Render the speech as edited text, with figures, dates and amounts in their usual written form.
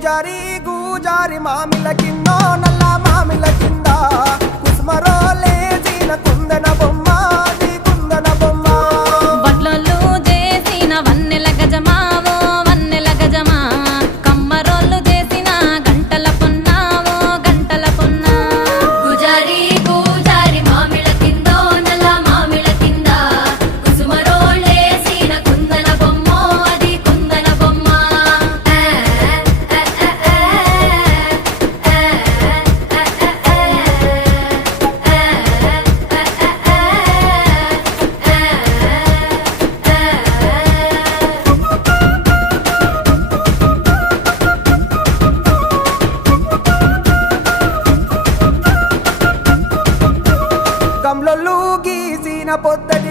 గూజారి గూజారి మామిల కిందో నల్ల మామిల కింద కుసుమరోలేసిన కుందన బొమ్మ అది కుందన బొమ్మ వడ్లోళ్ళు చేసిన వన్నెల గజమావో వన్నెల గజమా కమ్మరోళ్ళు చేసిన గంటల పొన్నావో గంటల పొన్నా గుజారి గుజారి మామిళ్ళ కిందో నల్ల మామిళ్ళ కింద కుసుమరోళ్ళేసిన కుందన బొమ్మ అది కుందన బొమ్మ కమ్లొల్లు గీసిన పొద్దటి